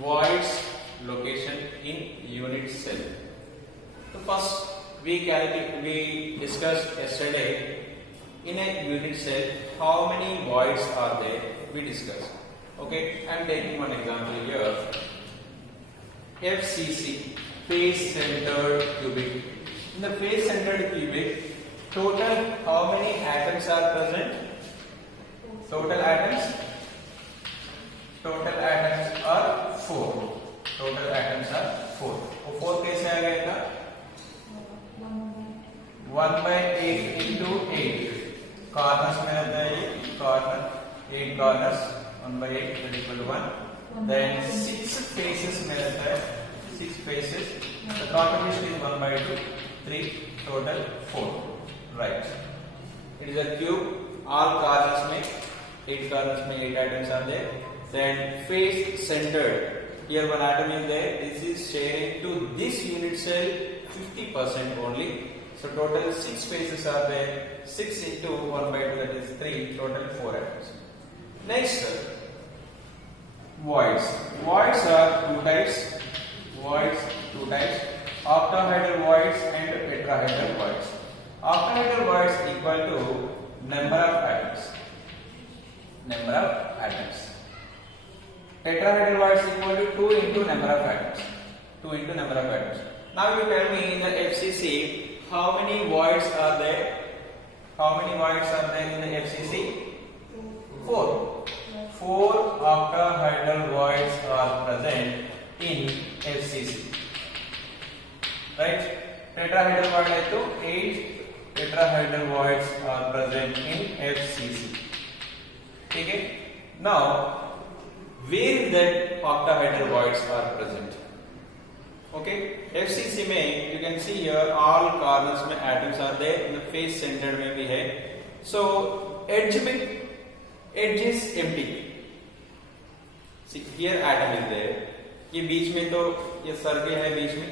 voids location in unit cell. So first we discussed yesterday in a unit cell how many voids are there we discussed. Okay, I am taking one example here. FCC, face centered cubic. In the face centered cubic, total how many atoms are present? Total atoms are 4. Total atoms are 4. वो 4 कैसे आ गया था? 1/8 into 8. Corners में रहता है ये. Corner 8 corners 1/8 that equal to 1. Then 6 faces में रहता है. 6 faces. The contribution is 1/2. 3 total 4. Right. It is a cube. All corners में 8 corners में 8 atoms are there. Then face centered. Here one atom is there. This is sharing to this unit cell 50% only. So total 6 faces are there. 6 into 1/2 that is 3. Total 4 atoms. Next, voids. Voids are two types. Octahedral voids and tetrahedral voids. Octahedral voids equal to number of atoms. Tetrahedral voids equal to 2 into number of atoms. Now you tell me in the FCC how many voids are there? In the FCC? 4. 4 octahedral voids are present in FCC. Right? Tetrahedral void है तो 8 tetrahedral voids are present in FCC. ठीक है? Now where is that octahedral voids are present? Okay, FCC में you can see here all corners में atoms are there. In the face centered में भी है. So edge is empty. See here atom is there. ये बीच में तो ये circle है बीच में.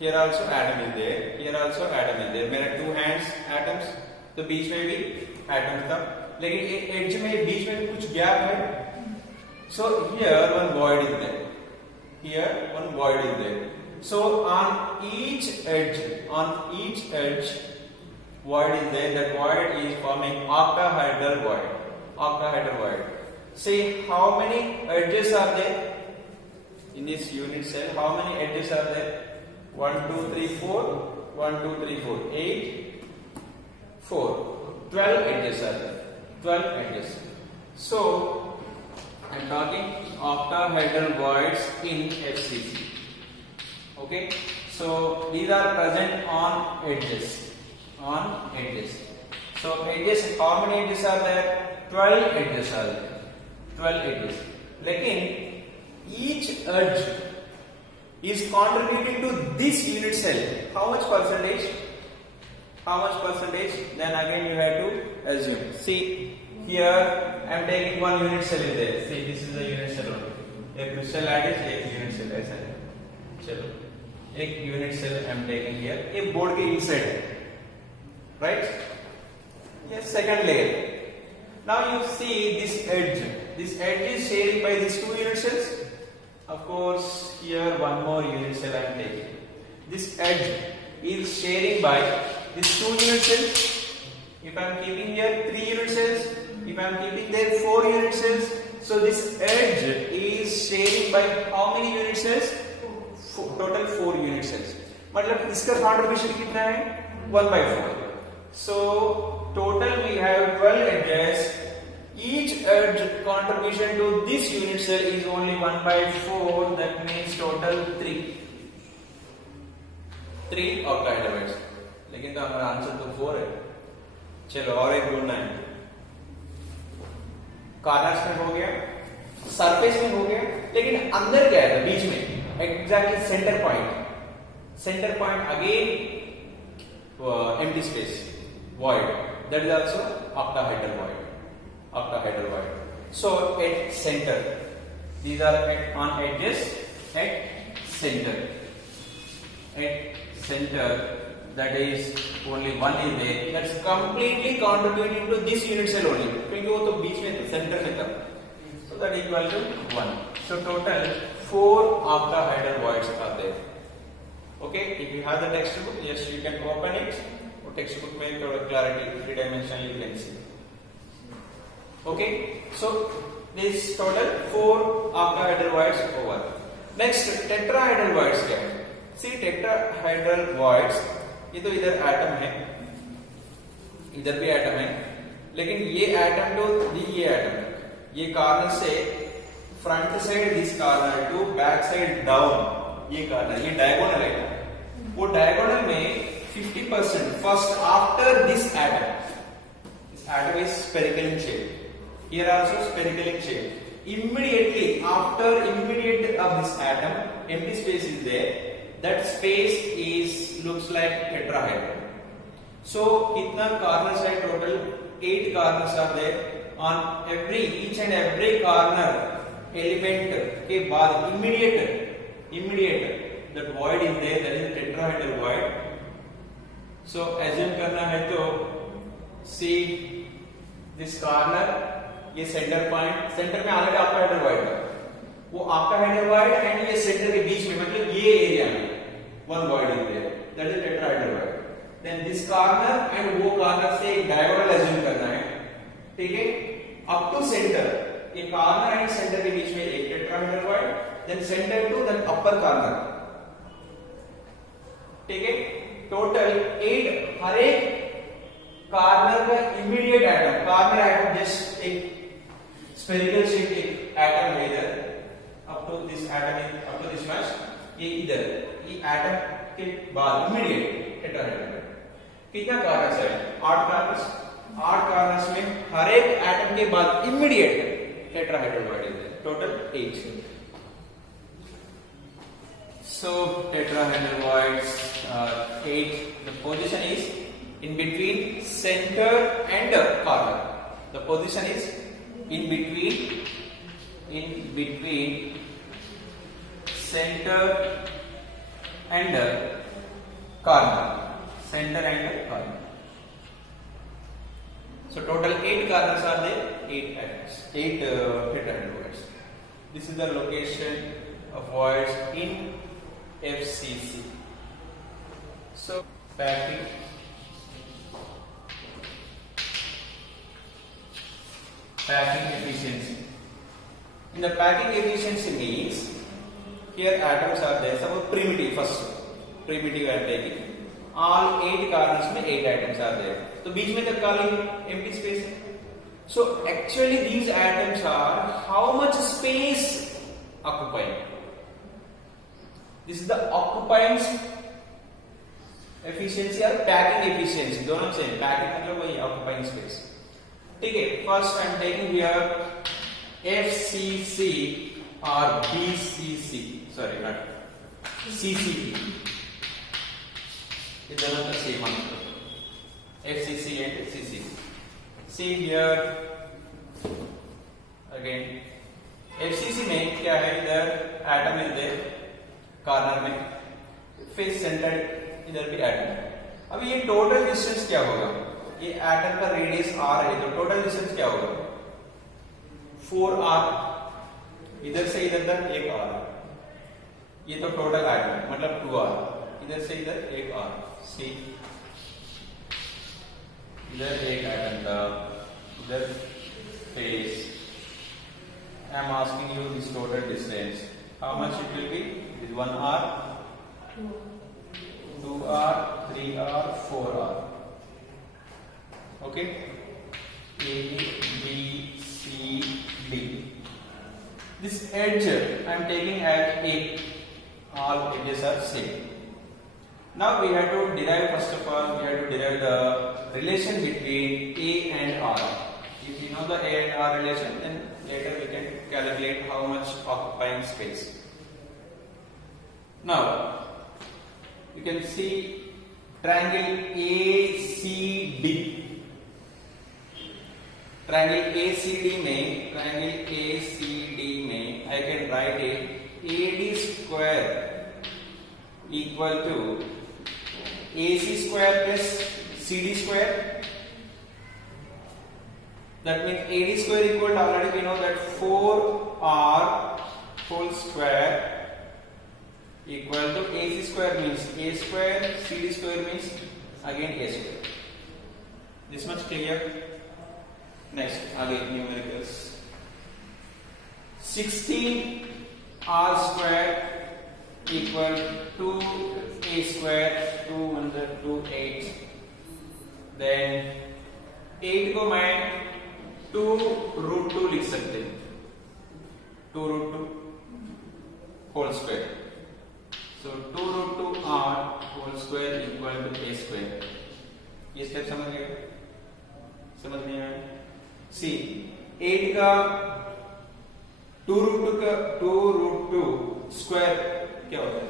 Here also atom is there. मेरे 2 hands atoms तो बीच में भी atom था. लेकिन ये edge में बीच में कुछ gap है. So here one void is there. So on each edge void is there. That void is forming octahedral void. See how many edges are there in this unit cell? How many edges are there? 1 2 3 4 8 4 12 edges are there. 12 edges. So I am talking octahedral voids in FCC. Okay, so these are present on edges. So edges, how many edges are there? 12 edges are there. लेकिन each edge is contributing to this unit cell. How much percentage? Then again you have to assume. See here I am taking one unit cell is there. See this is a unit cell only. एक crystal lattice, एक unit cell ऐसा है. चलो एक unit cell I am taking here. एक board के inside है. Right? Yes, second layer. Now you see this edge. This edge is shared by these 2 unit cells. Of course, here one more unit cell I am taking. This edge is sharing by these 2 unit cells. If I am keeping here 3 unit cells, if I am keeping there 4 unit cells, so this edge is sharing by how many unit cells? Total 4 unit cells. मतलब इसका contribution कितना है? 1/4. So total we have 12 edges. Each edge contribution to this unit cell is only 1/4. That means total 3 octahedral voids. लेकिन तो हमारा answer तो 4 है. चलो और एक ढूंढना है. कॉर्नर्स में हो गया, सरफेस में हो गया, लेकिन अंदर क्या है बीच में? Exactly center point again empty space void. That is also octahedral void. So at center, these are on edges at center. That is only one is there. That's completely contributing to this unit cell only. क्योंकि वो तो बीच में था, center में था. So that equal to 1. So total 4 octahedral voids are there. Okay, if you have the textbook, yes, you can open it. Or textbook may provide clarity, 3-dimensional you can see. Okay, so this total 4 octahedral voids over. Next tetrahedral voids क्या है? See tetrahedral voids, ये तो इधर atom है, इधर भी atom है, लेकिन ये एटम टू ये एटम, ये कॉर्नर से front side this corner to back side down, ये कॉर्नर, ये डायगोनल है, वो डायगोनल में 50% first after this atom is spherical in shape, here also spherical in shape. Immediately after of this atom, empty space is there. That space looks like tetrahedron. So kitna corners are total? 8 corners are there. On each and every corner element के बाद immediate that void is there. That is a tetrahedral void. So assume करना है तो see this corner, ये centre point, centre में already आपका header void है, वो आपका हेडर वाइड एंड ये सेंटर के बीच में, मतलब ये एरिया में one void is there, that is tetrahedral void. Then this corner and वो कॉर्नर से एक डायगोनल अज्यूम करना है, ठीक है, अप टू सेंटर, ये कॉर्नर एंड सेंटर के बीच में एक tetrahedral void, then centre to then upper corner, ठीक है. टोटल 8, हर एक कॉर्नर का immediate atom, corner atom just एक स्फेरिकल शेप एक एटम है इधर, up to this atom, up to this much, ये इधर, ये एटम के बाद इमीडिएट टेट्राहेड्रल. कितना कॉर्नर्स है? 8 कॉर्नर्स. 8 कॉर्नर्स में हर एक एटम के बाद इमीडिएट टेट्राहेड्रल वाइड है, total 8. So tetrahedral voids are 8. The position is in between center and corner. The position is in between center and corner. Center and corner. So total 8 corners are there, 8 atoms, 8 tetrahedral voids. This is the location of voids in FCC. So packing efficiency. In the packing efficiency means here atoms are there. Suppose primitive first. Primitive I am taking. All 8 corners में 8 atoms are there. तो बीच में तत्कालीन empty space है. So actually these atoms are how much space occupying. This is the occupying efficiency or packing efficiency. दोनों से packing मतलब वही occupying space. ठीक है. First I am taking here FCC or BCC. Sorry, not CCP. ये दोनों का same answer. FCC and CCP. See here again. FCC में क्या है? इधर atom is there. कॉर्नर में फिर सेंटर इधर भी एटम है. अब ये टोटल डिस्टेंस क्या होगा? ये एटम का रेडियस r है, तो टोटल डिस्टेंस क्या होगा? 4r. इधर से इधर तक 1r. ये तो टोटल एटम है, मतलब 2r. इधर से इधर 1r. सी इधर एक एटम था, इधर face. I am asking you this total distance. How much it will be? With 1r, 2r, 3r, 4r. Okay? A, B, C, D. This edge I am taking as A. All edges are same. Now we have to derive, first of all, we have to derive the relation between A and R. If you know the A and R relation, then later we can calculate how much occupying space. Now you can see triangle ACD. Triangle ACD में I can write it AD square equal to AC square plus CD square. That means AD square equal to, already we know that 4R whole square equal to AC square means A square, CD square means again A square. This much clear? Next, again numericals. 16R square equal to A square, 2 then 8 को मैं 2√2 लिख सकते हैं, 2√2 whole square. So 2√2R whole square equal to A square. ये step समझ गए? समझ नहीं आया? सी 8 का 2√2 स्क्वायर क्या होता है?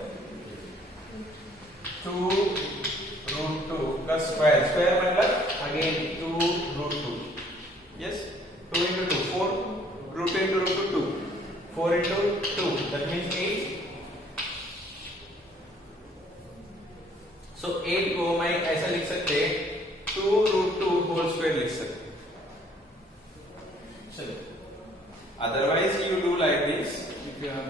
2√2 का स्क्वायर, स्क्वायर मतलब again 2√2. Yes, 2 into 2, 4. Root 2 into root 2, 2. 4 into 2, that means 8. So 8 को मैं ऐसा लिख सकते हैं, 2√2 whole square लिख सकते हैं. चलो, otherwise you do like this. If you are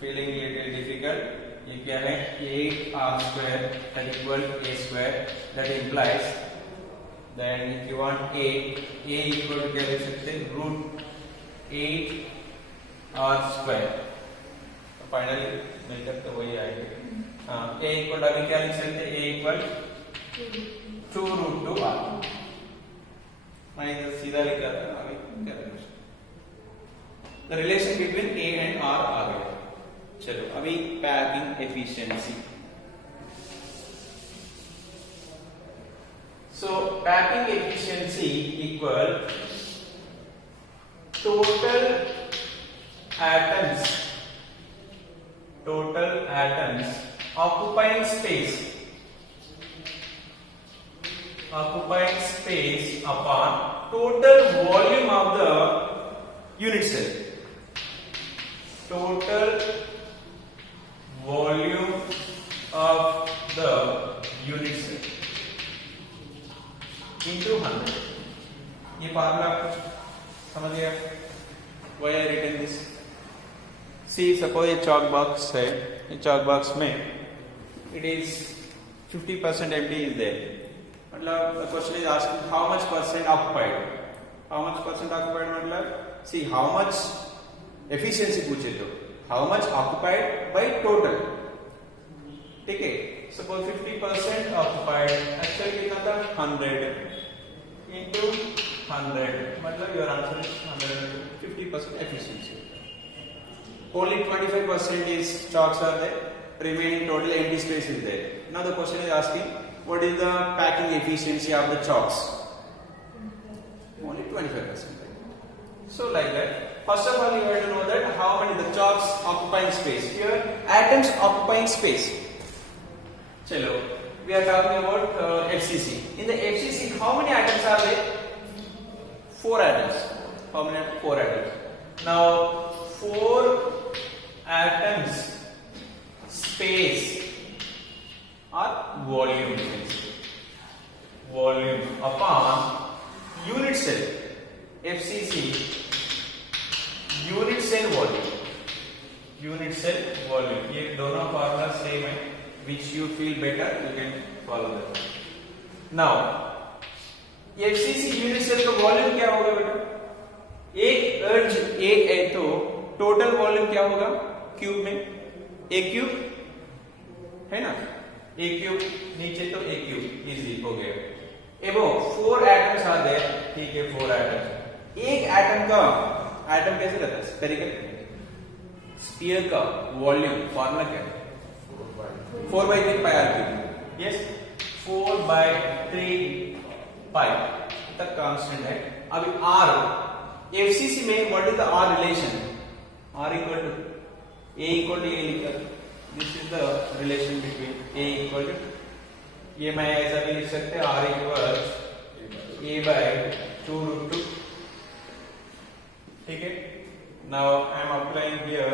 feeling a little difficult, ये क्या है? 8R square that equal A square. That implies then if you want A equal to क्या लिख सकते हैं? √8R square. तो finally मिलकर तो वही आएगा. हाँ, A equal अभी क्या लिख सकते हैं? A equal 2√2R. मैं इधर सीधा लिखा था, अभी क्या लिखा? The relation between A and R आ गया. चलो अभी packing efficiency. So packing efficiency equal total atoms occupying space upon total volume of the unit cell. Total volume of the unit cell into 100. ये फार्मूला समझ गया? Why I written this? See, suppose ये chalk box है, ये chalk box में it is 50% empty is there. मतलब the question is asking how much percent occupied. How much percent occupied मतलब see how much efficiency पूछे तो how much occupied by total. ठीक है? Suppose 50% occupied. Actually कितना था? 100 into 100. मतलब your answer is 150% efficiency. Only 25% is chalks are there. Remaining total empty space is there. Now the question is asking what is the packing efficiency of the chalks? Only 25%. So like that. First of all, you have to know that how many the chalks occupying space. Here, atoms occupying space. Chalo, we are talking about FCC. In the FCC, how many atoms are there? 4 atoms. How many? 4 atoms. Now, 4 atoms space or volume. Volume upon unit cell. FCC. Unit cell volume. Unit cell volume. ये दोनों formula same है. Which you feel better you can follow that. Now FCC unit cell का volume क्या होगा बेटा? एक अर्ज ए है तो टोटल वॉल्यूम क्या होगा क्यूब में? ए क्यूब है ना? ए क्यूब नीचे तो ए क्यूब इजी हो गया. एबो 4 एटम्स आर देयर. ठीक है, 4 एटम्स. एक एटम का एटम कैसे रहता है? स्फेरिकल. स्फीयर का वॉल्यूम फॉर्मूला क्या है? 4/3 pi R cube. Yes, 4/3 pi तक कांस्टेंट है. अभी आर एफसीसी में what is the R relation? R equal to A equal to A लिखा. This is the relation between A equal to. ये मैं ऐसा भी लिख सकते हैं, आर इक्वल a/2√2. ठीक है. Now I am applying here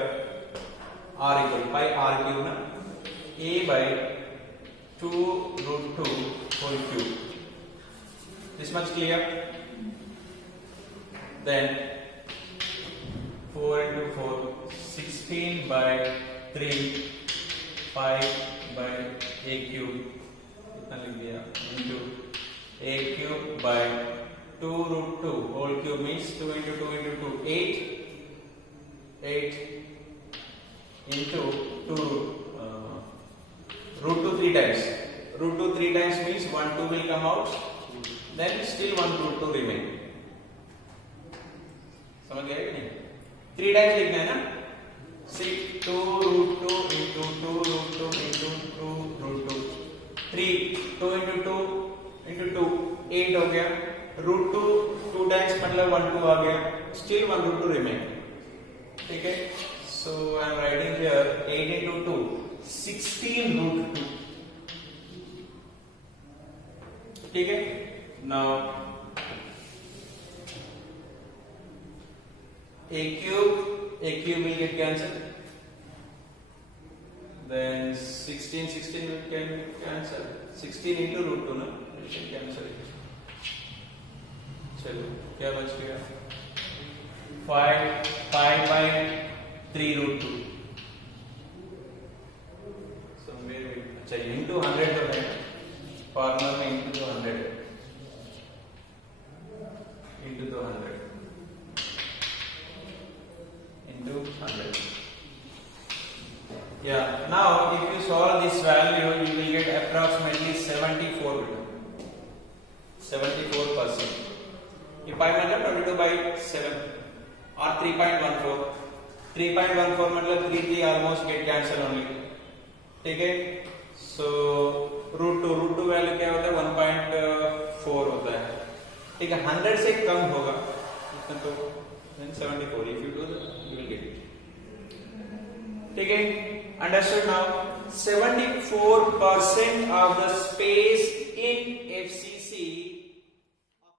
r equal pi r cube ना a/2√2 whole cube. This much clear? then 4 into 4, 16 by 3, 5 by a cube, इतना लिख दिया, into a cube by 2 root 2, whole cube means 2 into 2 into 2, 8 into 2 root 2 3 times. Root 2 3 times means 1 2 will come out, then still 1 root 2 remain. समझ गए कि नहीं? 3 times लिखना है ना? 6 2 root 2 into 2 root 2 into 2 root 2, 3 2 into 2 into 2 8 हो गया. Root 2 2 times मतलब 1 2 आ गया. Still 1 root 2 remain. ठीक है? So I am writing here 8 into 2, 16 root 2. ठीक है? Now a cube will get cancelled. Then 16 will get cancelled. 16 into root 2 ना, it will cancel it. चलो क्या बच गया? 5 by 3 root 2. So मेरे अच्छा into 100 तो है, फॉर्मूला में into 100 into 100 into 100. Yeah. Now if you solve this value, you will get approximately 74%. If I multiply 22 by 7 or 3.14, 3.14 मतलब 3 almost get cancelled only. ठीक है? So root 2 वैल्यू क्या होता है? 1.4 होता है. ठीक है? 100 से कम होगा इतना तो then 74. If you do that, you will get it. ठीक है? Understood now? 74% of the space in